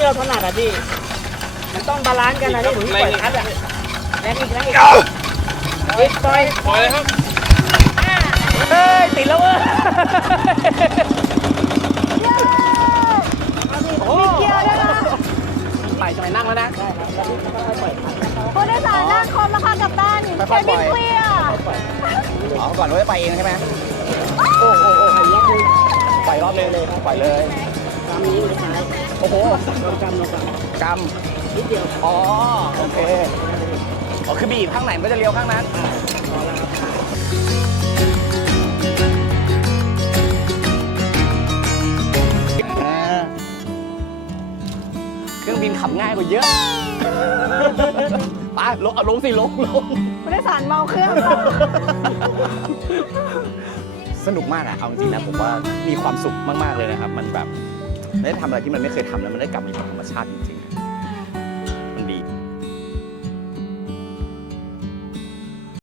ที่เราถนัดอะพี่มันต้องบาลานซ์กันนะนี่หนูปล่อยคัดอะแรงอีกแรงอีกอีกปล่อยปล่อยเลยครับเฮ้ยติดแล้วเว้ยมีเกียร์ด้วยนะไปจะไปนั่งแล้วนะใช่ครับแล้วพี่ค่อยๆปล่อยคัดผู้โดยสารนั่งคอมแล้วค่ะกับตันค่เคอยๆปล่บินอยเคลียร์อ๋อก่อนว่าจะไปเองใช่ไหมโอ้โหโอ้โหอันนี้คือปล่อยรอบเลยเลยปล่อยเลยกำนี้มือซ้าย โอ้โหลองกำลองกกำนิดเดียวำอ๋อ โอเค อ๋อ คือบีบข้างไหนมันก็จะเลี้ยวข้างนั้นพอแล้วครับอ่าเครื่องบินขับง่ายกว่าเยอะไปลงเอาลงสิลงลงผู้โดยสารเมาเครื่อง สนุกมากอะเอาจริงๆนะผมว่ามีความสุขมาก ๆ เลยนะครับ มันแบบ ได้ทำอะไรที่มันไม่เคยทำแล้วมันได้กลับมาอยู่กับธรรมชาติจริง